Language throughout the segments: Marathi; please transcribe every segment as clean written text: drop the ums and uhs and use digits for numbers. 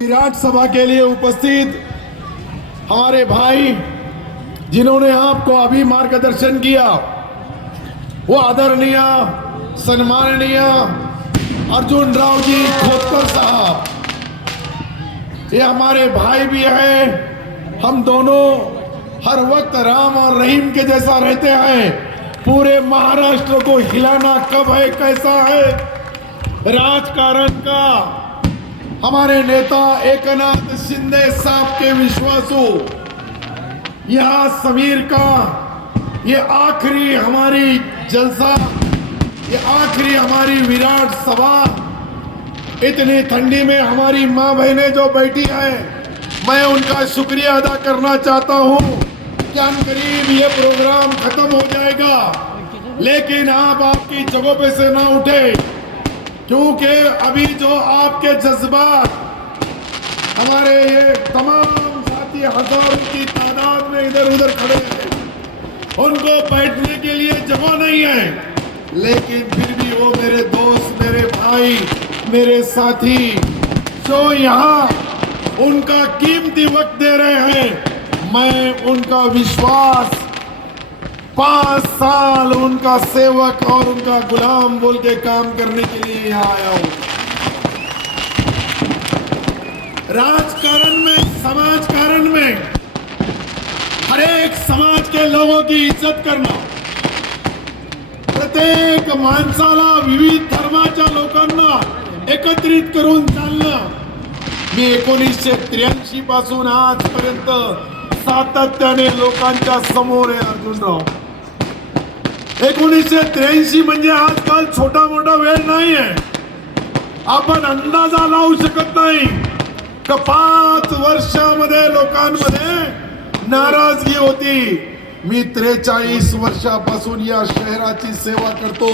विराट सभा के लिए उपस्थित हमारे भाई जिन्होंने आपको अभी मार्गदर्शन किया, वो आदरणीय सम्माननीय अर्जुन राव जी खोतकर साहब, ये हमारे भाई भी हैं। हम दोनों हर वक्त राम और रहीम के जैसा रहते हैं। पूरे महाराष्ट्र को हिलाना कब है, कैसा है, राजकारण का हमारे नेता एकनाथ शिंदे साहब के विश्वासु, यहाँ समीर का ये आखिरी हमारी जलसा, ये आखिरी हमारी विराट सभा। इतनी ठंडी में हमारी माँ बहनें जो बैठी हैं, मैं उनका शुक्रिया अदा करना चाहता हूँ। क्या करीब ये प्रोग्राम खत्म हो जाएगा, लेकिन आप आपकी जगहों पे से ना उठे, क्योंकि अभी जो आपके जज्बात, हमारे ये तमाम साथी हजारों की तादाद में इधर उधर खड़े हैं, उनको बैठने के लिए जगह नहीं है, लेकिन फिर भी वो मेरे दोस्त, मेरे भाई, मेरे साथी जो यहाँ उनका कीमती वक्त दे रहे हैं, मैं उनका विश्वास 5 साल उनका सेवक और उनका गुलाम बोल के काम करने के लिए यहाँ आया हूं। राजकारण में, समाजकारण में हर एक समाज के लोगों की इज्जत करना, प्रत्येक माणसाला विविध धर्माच्या लोकांना एकत्रित करून चालणं, मी 1983 पासून आजपर्यंत सातत्याने लोकांच्या समोर आहे अर्जुनराव। 1983 म्हणजे आजकाल छोटा मोठा वेळ नाही आहे। आपण अंदाजा लावू शकत नाही की 5 वर्षामध्ये लोकांमध्ये नाराजगी होती। मी 43 वर्षापासून या शहराची सेवा करतो।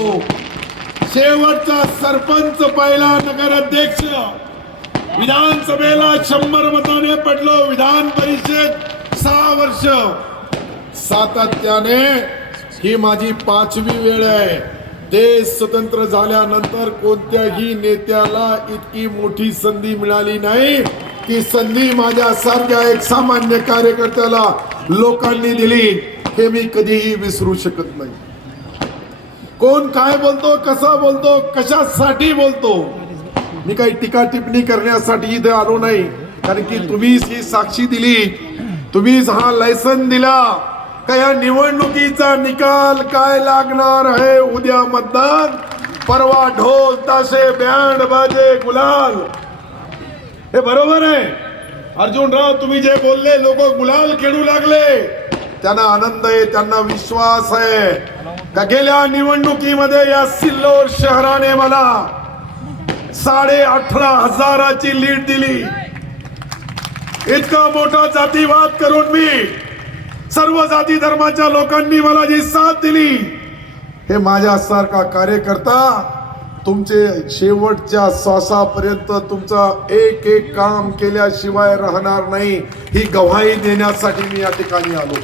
शेवटचा सरपंच, पहिला नगराध्यक्ष, विधानसभेला 100 मताने पडलो, विधान परिषद 6 वर्ष। सातत्याने ही माझी 5वी वेळ आहे। देश स्वतंत्र झाल्यानंतर कोणत्याही नेत्याला इतकी मोठी संधी मिळाली नाही। ती संधी माझ्या सारख्या एक सामान्य कार्यकर्त्याला लोकांनी दिली, हे मी कधीही विसरू शकत नाही। कोण काय बोलतो, कसा बोलतो, कशासाठी बोलतो, मी काही टीका टिप्पणी करण्यासाठी इथे आलो नाही, कारण की तुम्हीच ही साक्षी दिली, तुम्हीच हा लायसन दिला का या निवडणुकीचा निकाल काय लागणार आहे। उद्या मतदान, परवा ढोल ताशे बँड बाजे गुलाल, हे बरोबर आहे अर्जुनराव। तुम्ही जे बोलले, लोक गुलाल खेळू लागले, त्यांना आनंद आहे, त्यांना विश्वास आहे का गेल्या निवडणुकीमध्ये या सिल्लोड शहराने मला 18,500ची लीड दिली। इतका मोठा जातीवाद करून मी, सर्व जाती धर्माच्या लोकांनी मला जी साथ दिली, हे माझ्यासारखा कार्यकर्ता तुमचे शेवटच्या श्वासापर्यंत तुमचा एक एक काम केल्याशिवाय राहणार नाही, ही गवाही देण्यासाठी मी या ठिकाणी आलो।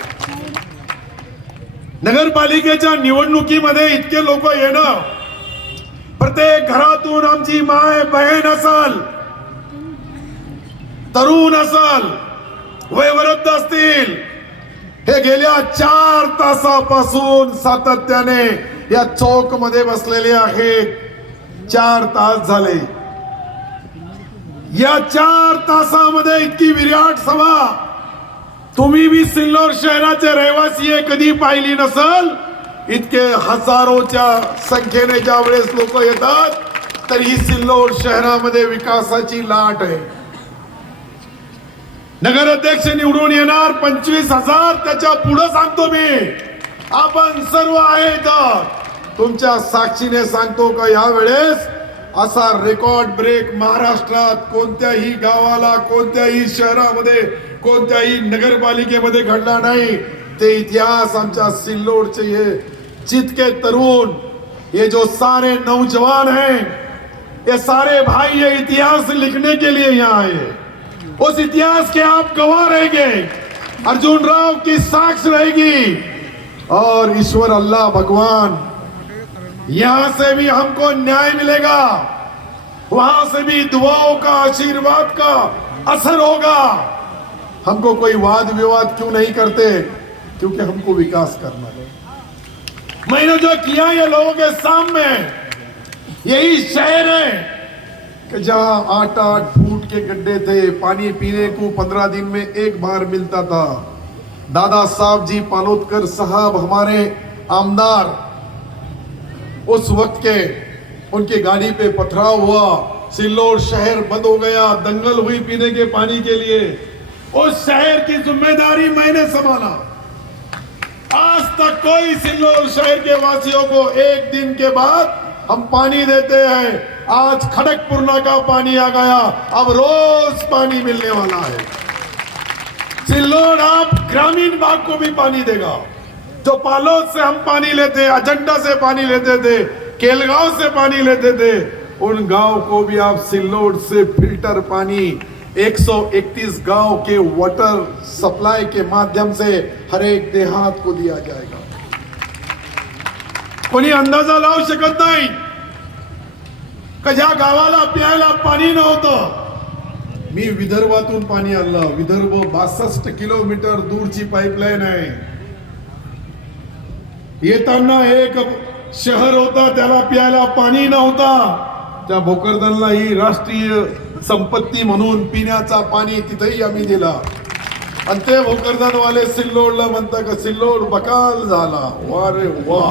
नगरपालिकेच्या निवडणुकीमध्ये इतके लोक येणं, प्रत्येक घरातून आमची माय बहीण असाल, तरुण असाल, वयोवृद्ध असतील, हे गेल्या 4 तासापासून सातत्याने या चौक मध्ये बसलेले आहेत। 4 तास झाले। या 4 तासामध्ये इतकी विराट सभा तुम्ही भी सिल्लोड शहराचे रहिवासी कधी पाहिली नसल। इतके हजारोच्या संख्येने ज्या वेळेस लोक येतात, तर ही सिल्लोड शहरामध्ये विकासाची लाट आहे। नगराध्यक्ष निवडून येणार 25,000, त्याच्या पुढे सांगतो मी, आपण सर्व आहेत। तुमच्या साक्षीने सांगतो का या वेळेस असा रेकॉर्ड ब्रेक महाराष्ट्रात कोणत्याही गावाला, कोणत्याही शहरामध्ये, कोणत्याही नगरपालिकेमध्ये घडला नाही। ते इतिहास आमच्या सिल्लोडचे ये जितके तरुण, ये जो सारे नौजवान हैं, ये सारे भाई ये इतिहास लिखने के लिए यहाँ आए। उस इतिहास के आप गवाह रहेंगे, अर्जुन राव की साक्ष रहेगी, और ईश्वर अल्लाह भगवान यहां से भी हमको न्याय मिलेगा, वहां से भी दुआओं का, आशीर्वाद का असर होगा। हमको कोई वाद विवाद क्यों नहीं करते? क्योंकि हमको विकास करना है। मैंने जो किया ये लोगों के सामने, यही शहर है कि जहां 8-8 फुट के गड्ढे थे, पानी पीने को 15 दिन में एक बार मिलता था। दादा साहब जी पालोदकर साहब हमारे आमदार, उस वक्त के उनकी गाड़ी पे पथराव हुआ, सिल्लोड शहर बंद हो गया, दंगल हुई पीने के पानी के लिए। उस शहर की जिम्मेदारी मैंने संभाला। आज तक कोई सिल्लोड शहर के वासियों को एक दिन के बाद हम पानी देते हैं। आज खड़गपुरना का पानी आ गया, अब रोज पानी मिलने वाला है। सिल्लोड आप ग्रामीण भाग को भी पानी देगा। जो पालोद से हम पानी लेते, अजंडा से पानी लेते थे, केलगांव से पानी लेते थे, उन गांव को भी आप सिल्लोड से फिल्टर पानी 131 गांव के वाटर सप्लाई के माध्यम से हर एक देहात को दिया जाएगा। कोणी अंदाजा लावू शकत नाही का ज्या गावाला प्यायला पाणी नव्हतं। मी विदर्भातून पाणी आणलं। विदर्भ 62 किलोमीटर दूरची पाईपलाईन आहे। येताना एक शहर होता, त्याला प्यायला पाणी नव्हता। त्या भोकरदनला ही राष्ट्रीय संपत्ती म्हणून पिण्याचा पाणी तिथेही आम्ही दिला। आणि ते भोकरदनवाले सिल्लोडला म्हणतात का सिल्लोड बकाल झाला। वा रे वा,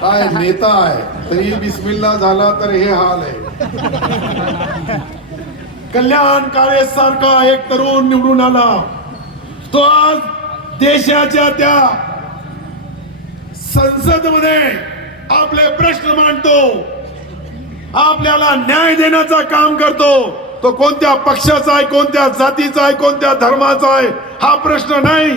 काय नेता आहे। तरी बिस्मिल्ला झाला तर हे हाल आहे। कल्याण काळे सारखा एक तरुण निवडून आला, तो आज देशाच्या त्या संसद मध्ये आपले प्रश्न मांडतो, आपल्याला न्याय देण्याचं काम करतो। तो कोणत्या पक्षाचा आहे, कोणत्या जातीचा आहे, कोणत्या धर्माचा आहे हा प्रश्न नाही,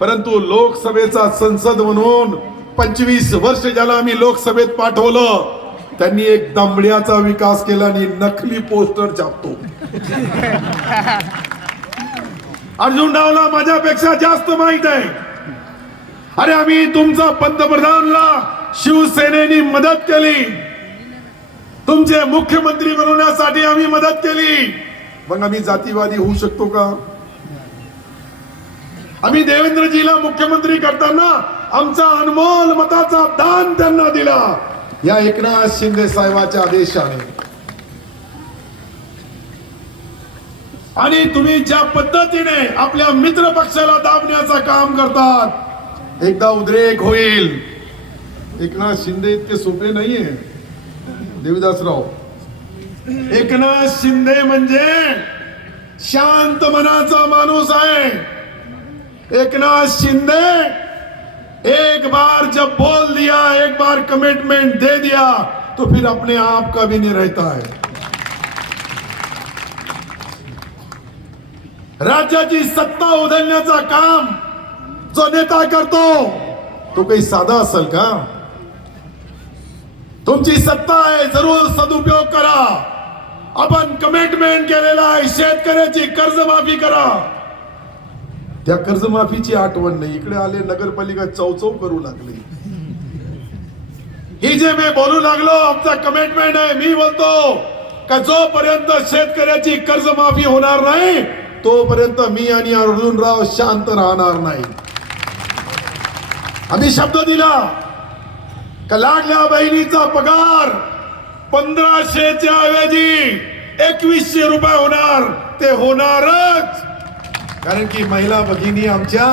परंतु लोकसभेचा संसद म्हणून 25 वर्ष ज्याला आम्ही लोकसभेत पाठवलं, त्यांनी एक दमड्याचा विकास केला आणि नकली पोस्टर छापतो। अर्जुनरावला माझ्यापेक्षा जास्त माहित आहे। अरे आम्ही तुमचा पंतप्रधानला शिवसेनेने मदत केली, तुमचे मुख्यमंत्री बनवण्यासाठी आम्ही मदत केली। मग आम्ही जातीवादी होऊ शकतो का? आम्ही देवेंद्रजीला मुख्यमंत्री करताना आमचा अनमोल मताचा दान त्यांना दिला, या एकनाथ शिंदे साहेबांच्या आदेशाने। आणि तुम्ही ज्या पद्धतीने आपल्या मित्र पक्षाला दाबण्याचं काम करतात, एकदा उद्रेक होईल। एकनाथ शिंदे इतके सोपे नाहीये देवीदासराव। एकनाथ शिंदे म्हणजे शांत मनाचा माणूस आहे। एकनाथ शिंदे एक बार जब बोल दिया, एक बार कमिटमेंट दे दिया, तो फिर अपने आप का भी नहीं रहता है। राज्याची सत्ता उधळण्याचा काम जो नेता करतो तो काही साधा असेल का? तुमची सत्ता आहे, जरूर सदुपयोग करा। आपण कमिटमेंट केलेला आहे, शेतकऱ्याची कर्जमाफी करा। त्या कर्जमाफीची आठवण नाही, इकडे आले नगरपालिका चौचौ करू लागली। ही जे मी बोलू लागलो, आमचा कमिटमेंट आहे। मी बोलतो का जोपर्यंत शेतकऱ्याची कर्जमाफी होणार नाही, तोपर्यंत मी आणि अर्जुनराव शांत राहणार नाही। आम्ही शब्द दिला का लाडल्या बहिणीचा पगार 1500च्या ऐवजी 2100 रुपये होणार, ते होणारच। कारण की महिला भगिनी आमच्या